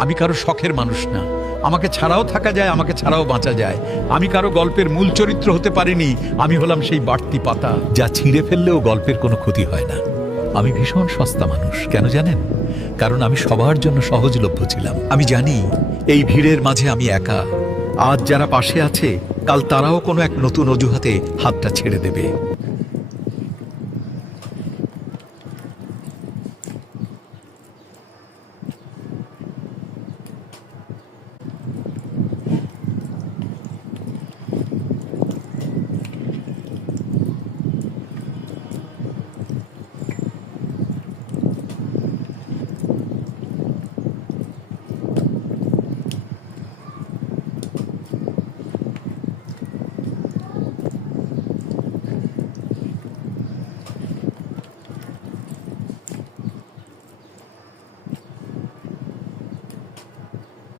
আমি কারো শখের মানুষ না। আমাকে ছাড়াও থাকা যায়, আমাকে ছাড়াও বাঁচা যায়। আমি কারো গল্পের মূল চরিত্র হতে পারিনি। আমি হলাম সেই বাড়তি পাতা, যা ছিঁড়ে ফেললেও গল্পের কোনো ক্ষতি হয় না। আমি ভীষণ সস্তা মানুষ, কেন জানেন? কারণ আমি সবার জন্য সহজলভ্য ছিলাম। আমি জানি এই ভিড়ের মাঝে আমি একা। আজ যারা পাশে আছে, কাল তারাও কোনো এক নতুন অজুহাতে হাতটা ছেড়ে দেবে।